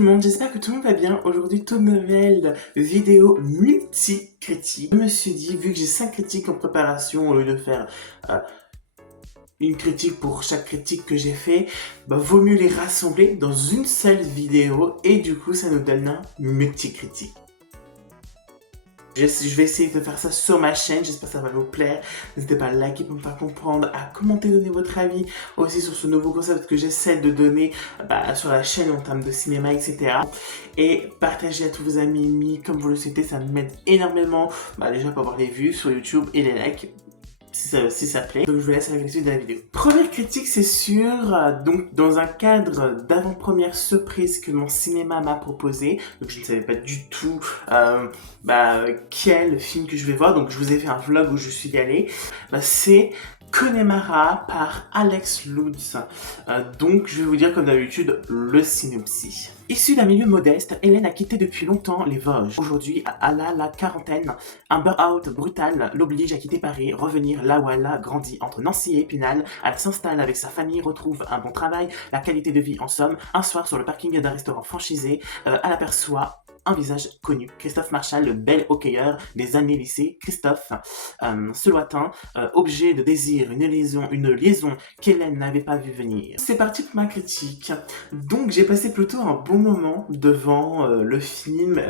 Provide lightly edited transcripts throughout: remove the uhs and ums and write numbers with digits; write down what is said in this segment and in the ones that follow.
tout le monde, j'espère que tout le monde va bien. Aujourd'hui, toute nouvelle vidéo multi-critique. Je me suis dit, vu que j'ai 5 critiques en préparation, au lieu de faire une critique pour chaque critique que j'ai fait, vaut mieux les rassembler dans une seule vidéo et du coup, ça nous donne un multi-critique. Je vais essayer de faire ça sur ma chaîne, j'espère que ça va vous plaire. N'hésitez pas à liker pour me faire comprendre, à commenter, donner votre avis aussi sur ce nouveau concept que j'essaie de donner sur la chaîne en termes de cinéma, etc. Et partagez à tous vos amis, comme vous le souhaitez, ça m'aide énormément. Déjà pour avoir les vues sur YouTube et les likes. Si ça plaît. Donc je vous laisse avec la suite de la vidéo. Première critique, c'est sur, donc dans un cadre d'avant-première surprise que mon cinéma m'a proposé. Donc je ne savais pas du tout quel film que je vais voir. Donc je vous ai fait un vlog où je suis allé. C'est Connemara par Alex Lutz. Donc je vais vous dire comme d'habitude le synopsis. Issue d'un milieu modeste, Hélène a quitté depuis longtemps les Vosges. Aujourd'hui, elle a la quarantaine. Un burn-out brutal l'oblige à quitter Paris, revenir là où elle a grandi, entre Nancy et Épinal. Elle s'installe avec sa famille, retrouve un bon travail, la qualité de vie en somme. Un soir, sur le parking d'un restaurant franchisé, elle aperçoit un visage connu, Christophe Marchal, le bel hockeyeur des années lycée. Christophe, ce lointain, objet de désir, une liaison qu'Hélène n'avait pas vu venir. C'est parti pour ma critique. Donc j'ai passé plutôt un bon moment devant le film.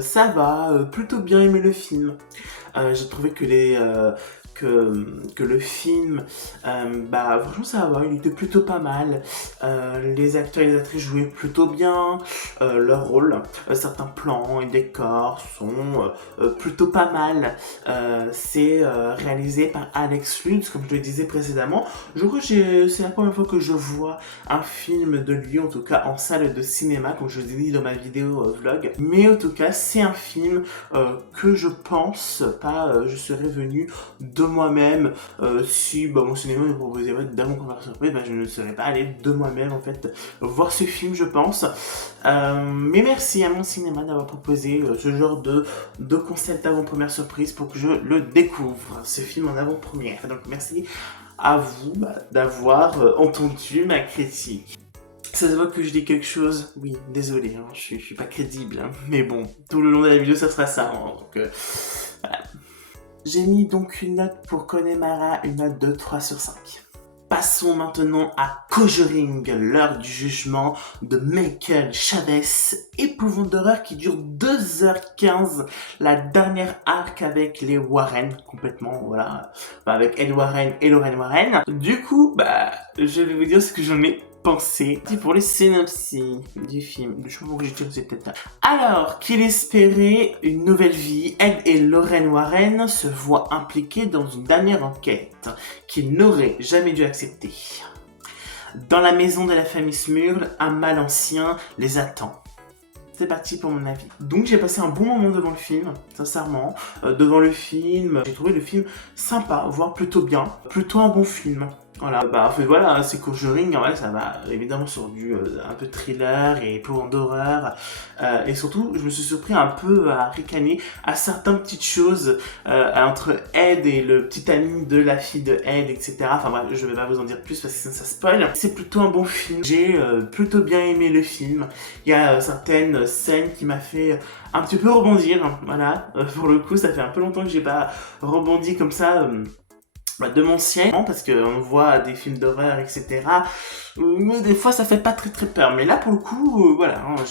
Ça va, plutôt bien aimé le film. J'ai trouvé que que le film, franchement ça va, il était plutôt pas mal. Les acteurs et les actrices jouaient plutôt bien leur rôle. Certains plans et décors sont plutôt pas mal. C'est réalisé par Alex Lutz, comme je le disais précédemment. Je crois que c'est la première fois que je vois un film de lui, en tout cas en salle de cinéma, comme je vous ai dit dans ma vidéo vlog. Mais en tout cas, c'est un film que je pense pas, je serais venu de moi-même. Si mon cinéma me proposait d'avant-première surprise, je ne serais pas allé de moi-même en fait voir ce film, je pense. Mais merci à mon cinéma d'avoir proposé ce genre de concept d'avant-première surprise pour que je le découvre, ce film en avant-première. Donc merci à vous d'avoir entendu ma critique. Ça se voit que je dis quelque chose, oui, désolé, je suis pas crédible, mais bon, tout le long de la vidéo ça sera ça, donc voilà. J'ai mis donc une note pour Connemara, une note de 3 sur 5. Passons maintenant à Conjuring, l'heure du jugement de Michael Chavez, épouvante d'horreur qui dure 2h15, la dernière arc avec les Warren, complètement, voilà, avec Ed Warren et Lorraine Warren. Du coup, je vais vous dire ce que j'en ai pensé pour les synopsis du film. Je sais pas pourquoi j'ai tiré cette tête là. Alors qu'il espérait une nouvelle vie, Ed et Lorraine Warren se voient impliqués dans une dernière enquête qu'ils n'auraient jamais dû accepter. Dans la maison de la famille Smurl, un mal ancien les attend. C'est parti pour mon avis. Donc j'ai passé un bon moment devant le film, sincèrement. Devant le film, j'ai trouvé le film sympa, voire plutôt bien. Plutôt un bon film. Voilà, en fait voilà, c'est Conjuring, ça va évidemment sur du un peu thriller et épouvante d'horreur. Et surtout, je me suis surpris un peu à ricaner à certaines petites choses entre Ed et le petit ami de la fille de Ed, etc. Enfin bref, je vais pas vous en dire plus parce que ça spoil. C'est plutôt un bon film. J'ai plutôt bien aimé le film. Il y a certaines scènes qui m'a fait un petit peu rebondir. Voilà, pour le coup, ça fait un peu longtemps que j'ai pas rebondi comme ça. De mon siècle, parce qu'on voit des films d'horreur, etc. Mais des fois, ça fait pas très peur. Mais là, pour le coup,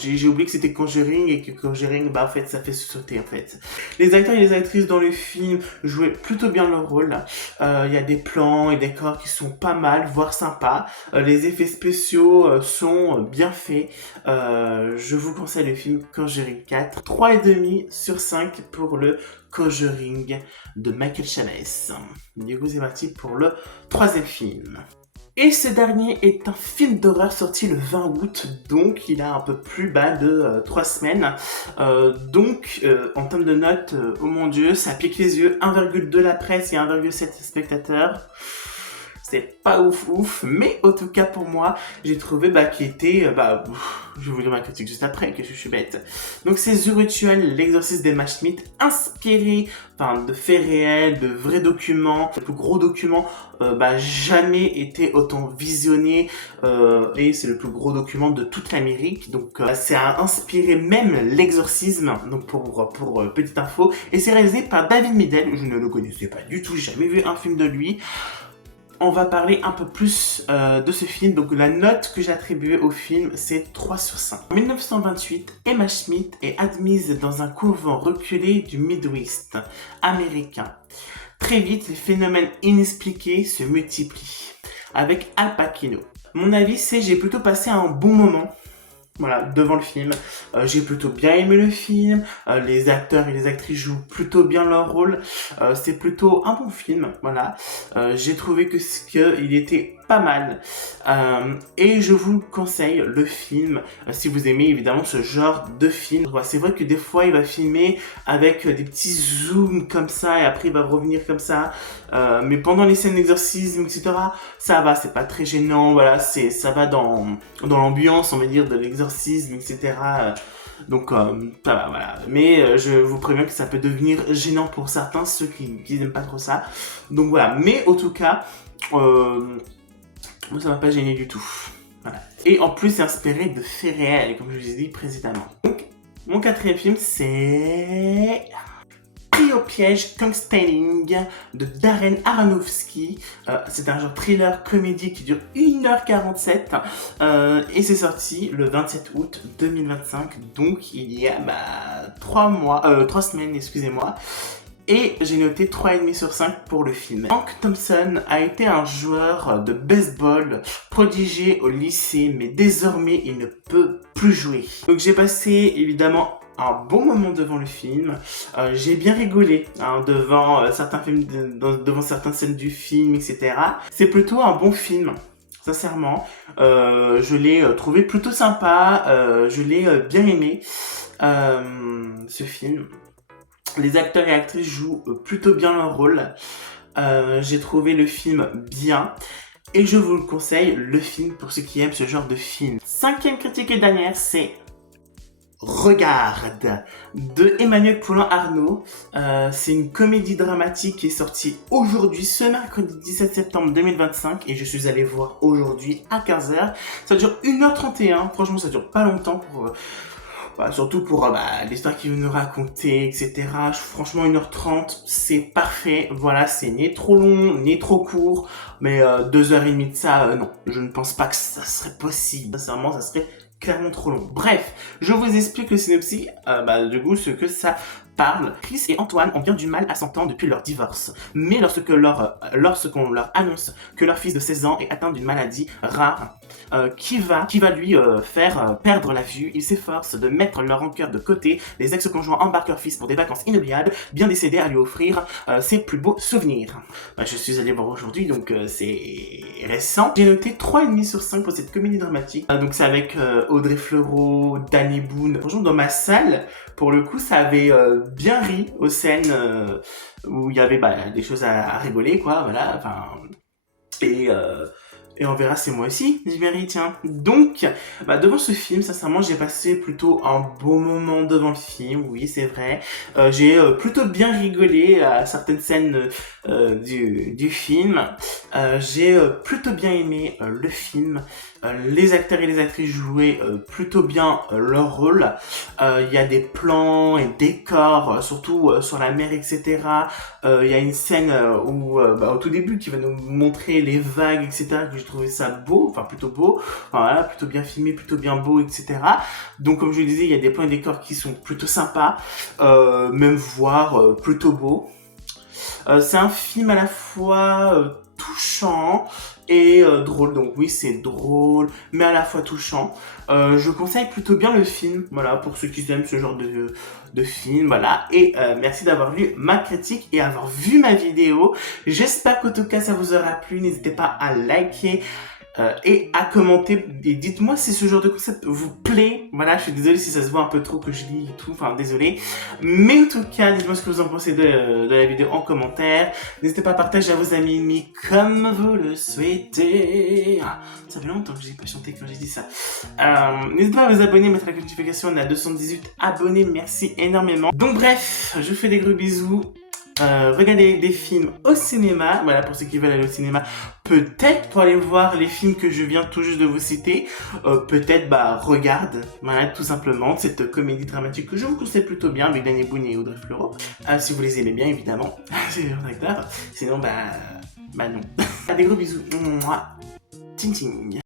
j'ai oublié que c'était Conjuring et que Conjuring, en fait, ça fait sauter, en fait. Les acteurs et les actrices dans le film jouaient plutôt bien leur rôle. Il y a des plans et des décors qui sont pas mal, voire sympas. Les effets spéciaux sont bien faits. Je vous conseille le film Conjuring 4. 3,5 sur 5 pour le Conjuring de Michael Chavez. Du coup, c'est parti pour le troisième film. Et ce dernier est un film d'horreur sorti le 20 août, donc il a un peu plus bas de 3 semaines. En termes de notes, oh mon dieu, ça pique les yeux. 1,2 la presse et 1,7 spectateurs. c'est pas ouf, mais en tout cas pour moi, j'ai trouvé qu'il était, je vais vous lire ma critique juste après, que je suis bête. Donc c'est The Ritual, l'exorcisme d'Emma Schmidt, inspiré de faits réels, de vrais documents, le plus gros document jamais été autant visionné, et c'est le plus gros document de toute l'Amérique, donc ça a inspiré même l'exorcisme, donc pour petite info, et c'est réalisé par David Middle, je ne le connaissais pas du tout, j'ai jamais vu un film de lui. On va parler un peu plus de ce film. Donc la note que j'ai attribuée au film, c'est 3 sur 5. En 1928, Emma Schmidt est admise dans un couvent reculé du Midwest américain. Très vite, les phénomènes inexpliqués se multiplient. Avec Al Pacino. Mon avis, c'est j'ai plutôt passé un bon moment. Voilà, devant le film. J'ai plutôt bien aimé le film. Les acteurs et les actrices jouent plutôt bien leur rôle. C'est plutôt un bon film, voilà. J'ai trouvé qu'il était pas mal. Et je vous conseille le film, si vous aimez évidemment ce genre de film. C'est vrai que des fois, il va filmer avec des petits zooms comme ça, et après il va revenir comme ça. Mais pendant les scènes d'exorcisme, etc., ça va, c'est pas très gênant, voilà, ça va dans l'ambiance, on va dire, de l'exorcisme, etc. Donc, ça va, voilà. Mais je vous préviens que ça peut devenir gênant pour certains, ceux qui n'aiment pas trop ça. Donc voilà, mais en tout cas, moi ça m'a pas gêné du tout. Voilà. Et en plus, c'est inspiré de faits réels, comme je vous ai dit précédemment. Donc, mon quatrième film, c'est Pris au piège Thanksgiving de Darren Aronofsky. C'est un genre thriller comédie qui dure 1h47 et c'est sorti le 27 août 2025, donc il y a 3 semaines, excusez-moi. Et j'ai noté 3,5 sur 5 pour le film. Hank Thompson a été un joueur de baseball prodigé au lycée, mais désormais il ne peut plus jouer. Donc j'ai passé évidemment un bon moment devant le film. J'ai bien rigolé devant certains films, devant certaines scènes du film, etc. C'est plutôt un bon film. Sincèrement, je l'ai trouvé plutôt sympa. Je l'ai bien aimé, ce film. Les acteurs et actrices jouent plutôt bien leur rôle. J'ai trouvé le film bien. Et je vous le conseille, le film, pour ceux qui aiment ce genre de film. 5e critique et dernière, c'est Regarde de Emmanuel Poulain-Arnaud. C'est une comédie dramatique qui est sortie aujourd'hui, ce mercredi 17 septembre 2025. Et je suis allé voir aujourd'hui à 15h. Ça dure 1h31. Franchement, ça dure pas longtemps surtout pour l'histoire qu'il veut nous raconter, etc. Franchement, 1h30, c'est parfait. Voilà, c'est ni trop long, ni trop court. Mais 2h30 de ça, non. Je ne pense pas que ça serait possible. Sincèrement, ça serait clairement trop long. Bref, je vous explique le synopsis. Du coup, ce que ça parle. Chris et Antoine ont bien du mal à s'entendre depuis leur divorce. Mais lorsqu'on leur annonce que leur fils de 16 ans est atteint d'une maladie rare, qui va lui faire perdre la vue, ils s'efforcent de mettre leur rancœur de côté. Les ex-conjoints embarquent leur fils pour des vacances inoubliables, bien décidés à lui offrir ses plus beaux souvenirs. Je suis allé voir aujourd'hui, donc c'est récent. J'ai noté 3,5 sur 5 pour cette comédie dramatique. Donc c'est avec Audrey Fleurot, Danny Boone. Franchement, dans ma salle, pour le coup, ça avait bien ri aux scènes où il y avait des choses à rigoler, quoi, voilà, enfin... Et on verra, c'est moi aussi, je vais tiens. Donc, devant ce film, sincèrement, j'ai passé plutôt un beau moment devant le film, oui, c'est vrai. J'ai plutôt bien rigolé à certaines scènes du film. J'ai plutôt bien aimé le film. Les acteurs et les actrices jouaient plutôt bien leur rôle. Il y a des plans et décors, surtout sur la mer, etc. Il y a une scène où, au tout début, qui va nous montrer les vagues, etc., que j'ai trouvé ça beau, plutôt beau, voilà, plutôt bien filmé, plutôt bien beau, etc. Donc, comme je le disais, il y a des plans et décors qui sont plutôt sympas, même voire plutôt beaux. C'est un film à la fois touchant et drôle, donc oui, c'est drôle mais à la fois touchant. Je conseille plutôt bien le film, voilà, pour ceux qui aiment ce genre de film, voilà. Et merci d'avoir lu ma critique et avoir vu ma vidéo. J'espère qu'en tout cas ça vous aura plu. N'hésitez pas à liker et à commenter. Et dites-moi si ce genre de concept vous plaît. Voilà, je suis désolée si ça se voit un peu trop que je lis et tout, enfin désolé. Mais en tout cas, dites-moi ce que vous en pensez de la vidéo en commentaire. N'hésitez pas à partager à vos amis ennemis comme vous le souhaitez. Ah, ça fait longtemps que j'ai pas chanté quand j'ai dit ça. N'hésitez pas à vous abonner, mettre la notification. On est à 218 abonnés, merci énormément. Donc bref, je vous fais des gros bisous. Regardez des films au cinéma, voilà pour ceux qui veulent aller au cinéma, peut-être pour aller voir les films que je viens tout juste de vous citer, peut-être regarde, voilà tout simplement, cette comédie dramatique que je vous conseille plutôt bien avec Daniel Boone et Audrey Fleurot, si vous les aimez bien évidemment, c'est leurs acteurs, sinon non. Des gros bisous, mouah, ting ting.